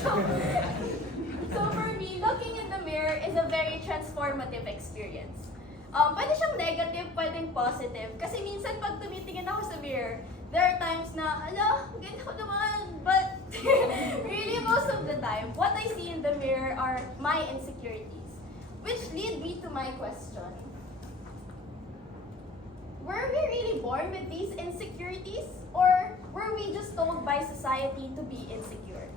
So, so for me, looking in the mirror is a very transformative experience. Pwede siyang negative, pwedeng positive. Kasi minsan pag tumitingin ako sa mirror, there are times na, ala, ganda ko naman. But really most of the time, what I see in the mirror are my insecurities. Which lead me to my question. Were we really born with these insecurities? Or were we just told by society to be insecure?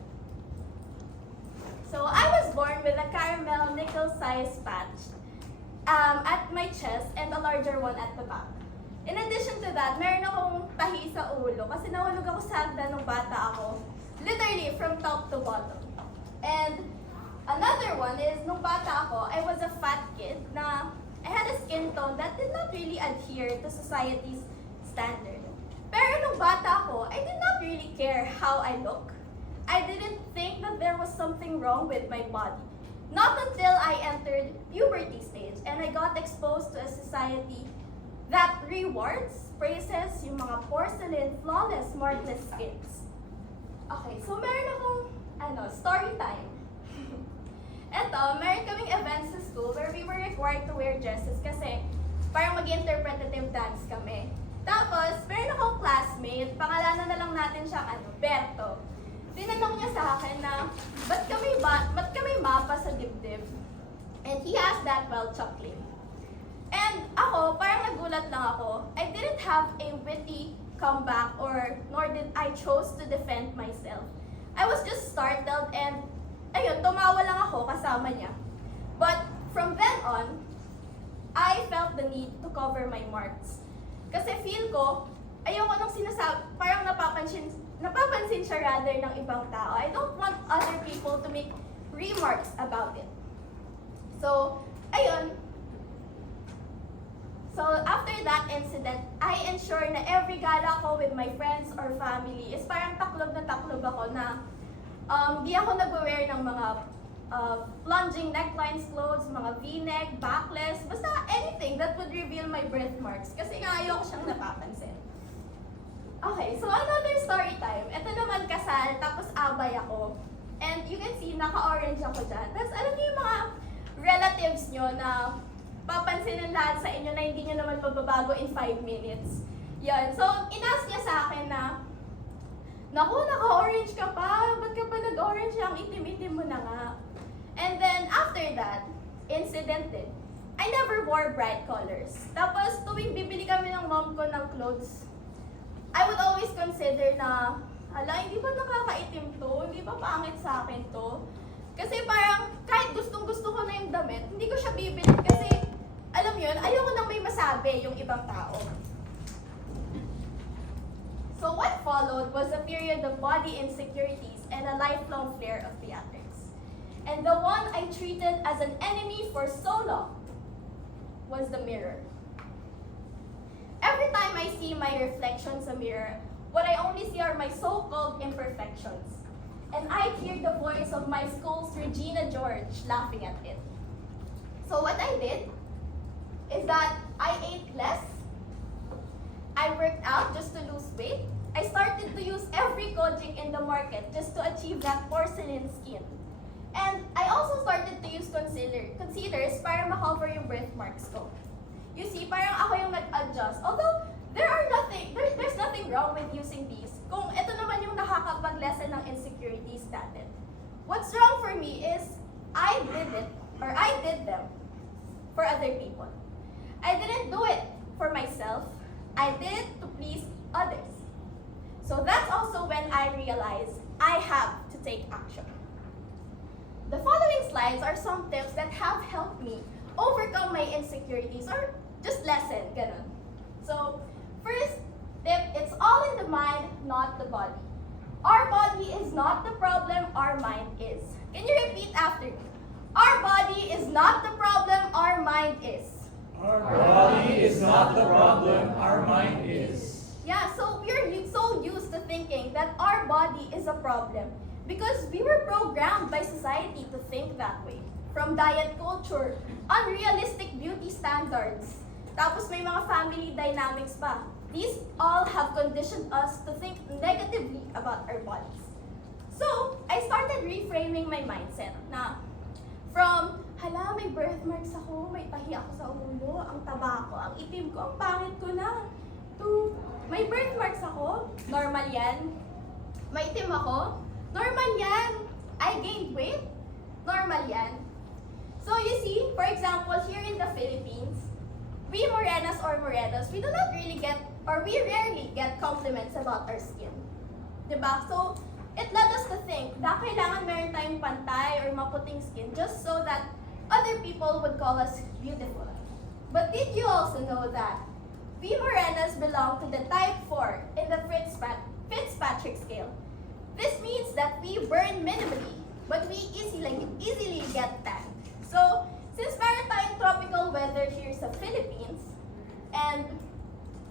So I was born with a caramel nickel-sized patch at my chest and a larger one at the back. In addition to that, meron akong tahi sa ulo kasi nahulog ako sa hagdan nung bata ako, literally from top to bottom. And another one is, nung bata ako, I was a fat kid na I had a skin tone that did not really adhere to society's standard. Pero nung bata ako, I did not really care how I look. I didn't think that there was something wrong with my body. Not until I entered puberty stage and I got exposed to a society that rewards, praises yung mga porcelain, flawless, markless skins. Okay, so meron akong story time. Eto, meron kaming events sa school where we were required to wear dresses kasi parang mag-interpretative dance kami. Tapos, meron akong classmate, pangalanan na lang natin siyang Berto. Tinanong niya sa akin na, ba't kami mapa sa dibdib? And he asked that while chuckling. And ako, parang nagulat lang ako. I didn't have a witty comeback nor did I chose to defend myself. I was just startled and, ayun, tumawa lang ako kasama niya. But from then on, I felt the need to cover my marks. Kasi feel ko, ayoko nung sinasabi, parang napapansin siya rather ng ibang tao. I don't want other people to make remarks about it. So, ayun. So, after that incident, I ensure na every gala ko with my friends or family is parang taklob na taklob ako na di ako nag-wear ng mga plunging necklines clothes, mga v-neck, backless, basta anything that would reveal my birthmarks kasi nga ayoko siyang napapansin. Okay, so another story time. Ito naman kasal, tapos abay ako. And you can see, naka-orange ako dyan. Tapos alam niyo yung mga relatives nyo na papansinin lahat sa inyo na hindi nyo naman mababago in 5 minutes. Yan. So, inask niya sa akin na, naku, naka-orange ka pa. Ba't ka pa nag-orange? Ang itim-itim mo na nga. And then, after that, incident din. I never wore bright colors. Tapos, tuwing bibili kami ng mom ko ng clothes, I would always consider na, hindi ba nakakaitim to? Hindi ba pangit sa akin to? Kasi parang, kahit gustong-gusto ko na yung damit, hindi ko siya bibili kasi, alam yun, ayoko nang may masabi yung ibang tao. So what followed was a period of body insecurities and a lifelong fear of theatrics. And the one I treated as an enemy for so long was the mirror. Every time I see my reflection sa mirror, what I only see are my so-called imperfections. And I hear the voice of my school's Regina George laughing at it. So what I did is that I ate less, I worked out just to lose weight, I started to use every kojic in the market just to achieve that porcelain skin. And I also started to use concealers para ma-cover yung birthmarks ko. You see, parang ako yung nag-adjust. Although, there's nothing wrong with using these. Kung ito naman yung nakakapag-lessen ng insecurities natin. What's wrong for me is, I did them for other people. I didn't do it for myself. I did it to please others. So that's also when I realized I have to take action. The following slides are some tips that have helped me overcome my insecurities or just lessen, ganun. So, first tip, it's all in the mind, not the body. Our body is not the problem, our mind is. Can you repeat after me? Our body is not the problem, our mind is. Our body is not the problem, our mind is. Yeah, so we're so used to thinking that our body is a problem because we were programmed by society to think that way. From diet culture, unrealistic beauty standards, tapos may mga family dynamics pa. These all have conditioned us to think negatively about our bodies. So, I started reframing my mindset na from, hala, may birthmarks ako, may tahi ako sa ulo, ang taba ko, ang itim ko, ang pangit ko na, to, may birthmarks ako, normal yan. May itim ako, normal yan. I gained weight, normal yan. So, you see, for example, here in the Philippines, we Morenas or Morenos, we do not really get, or we rarely get compliments about our skin. Diba? So, it led us to think na kailangan meron tayong pantay or maputing skin just so that other people would call us beautiful. But did you also know that we Morenas belong to the type 4 in the Fitzpatrick scale? This means that we burn minimally, but we easily get tan. So, since meron tayong tropical weather here sa Philippines, and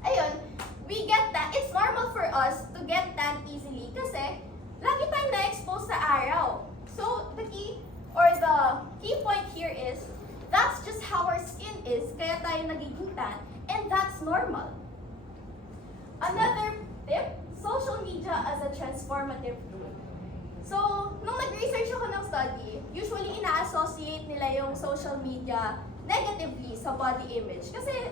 ayun, we get that, it's normal for us to get tan easily kasi lagi tayong na-expose sa araw. So, the key point here is, that's just how our skin is, kaya tayo nagiging tan, and that's normal. Another tip, social media as a transformative tool. So, nung nag-research ako ng study, usually ina-associate nila yung social media negatively sa body image. Kasi,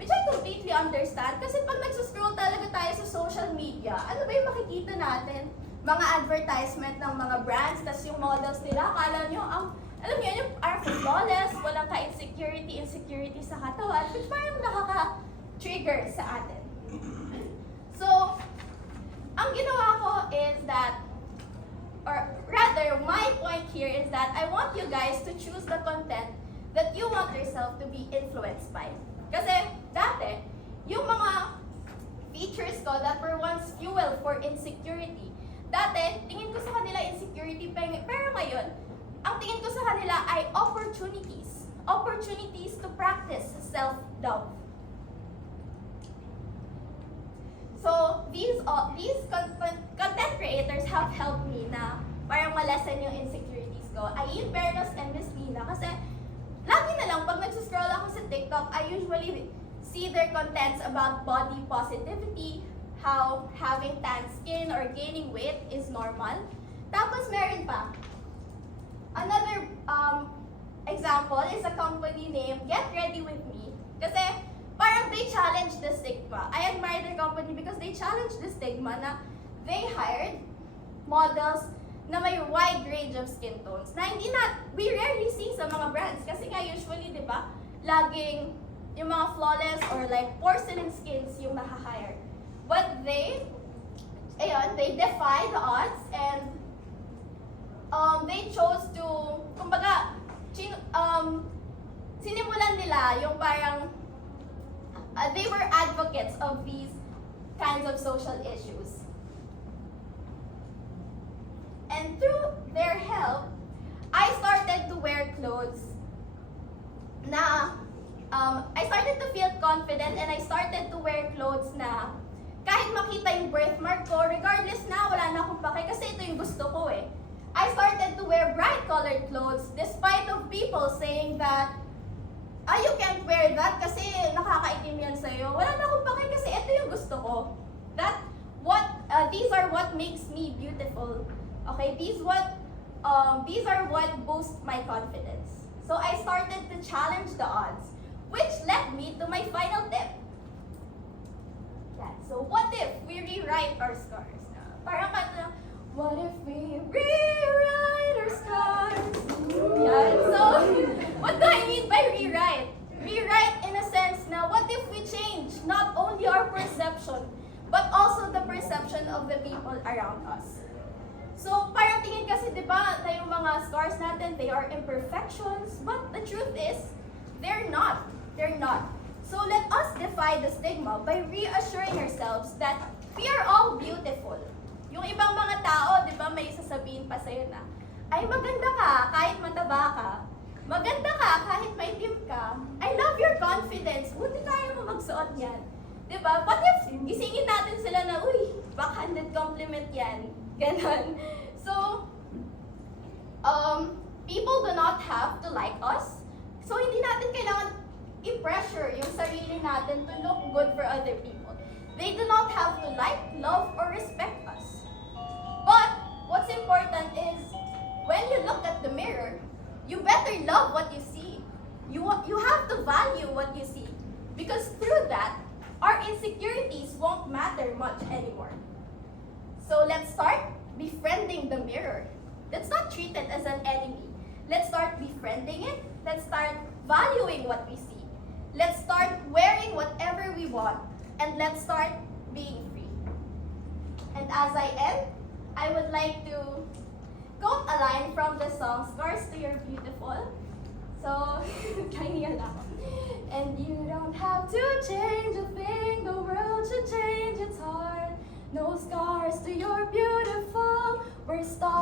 which I completely understand, kasi pag nagsuscroll talaga tayo sa social media, ano ba yung makikita natin? Mga advertisement ng mga brands, tas yung models nila, akala nyo, alam nyo, yung are flawless, walang insecurity sa katawan, which parang nakaka-trigger sa atin. So, ang ginawa ko is that, or rather, my point here is that I want you guys to choose the content that you want yourself to be influenced by. Kasi, dati, yung mga features ko that were once fuel for insecurity, dati, tingin ko sa kanila insecurity, pero ngayon, ang tingin ko sa kanila ay opportunities. Opportunities to practice self-love. So, these content creators have helped me na parang malasan yung insecurities ko. I in fairness and Miss Lina, kasi lagi na lang, pag nagsuscroll ako sa TikTok, I usually see their contents about body positivity, how having tan skin or gaining weight is normal. Tapos meron pa. Another example is a company named Get Ready With Me. Kasi parang they challenge the stigma. I admire their company because they challenge the stigma na they hired models na may wide range of skin tones na we rarely see sa mga brands. Kasi nga usually, di ba, laging yung mga flawless or like porcelain skins yung naka-hire. But they defy the odds and they chose to, kumbaga, sinimulan nila yung parang, they were advocates of these kinds of social issues. And through their help, I started to wear clothes na, I started to feel confident and I started to wear clothes na kahit makita yung birthmark ko, regardless na, wala na akong pake kasi ito yung gusto ko eh. I started to wear bright colored clothes despite of people saying that, you can't wear that kasi nakakaitim yan sa'yo. Wala na akong pake kasi ito yung gusto ko. These are what makes me beautiful. Okay, these are what boost my confidence. So I started to challenge the odds, which led me to my final tip. Yeah, so what if we rewrite our scars? Parang what if we rewrite our scars? Yeah, so what do I mean by rewrite? Rewrite in a sense na what if we change not only our perception, but also the perception of the people around us. So parang tingin kasi, di ba, na yung mga scars natin, they are imperfections, but the truth is, they're not. They're not. So let us defy the stigma by reassuring ourselves that we are all beautiful. Yung ibang mga tao, di ba, may sasabihin pa sa'yo na, ay maganda ka kahit mataba ka. Maganda ka kahit maitim ka. I love your confidence. Buti kaya mo magsuot yan. Di ba? But if gisingin natin sila na, uy, backhanded compliment yan. Ganon. So, people do not have to like us. So, hindi natin kailangan i-pressure yung sarili natin to look good for other people. They do not have to like, love, or respect us. But, what's important mirror, you better love what you see. You have to value what you see. Because through that, our insecurities won't matter much anymore. So let's start befriending the mirror. Let's not treat it as an enemy. Let's start befriending it. Let's start valuing what we see. Let's start wearing whatever we want. And let's start being free. And as I end, I would like to quote a line from the song Scars to Your Beautiful. So, kaya lang. And you don't have to change a thing, the world should change its heart. No scars to your beautiful, we're stars.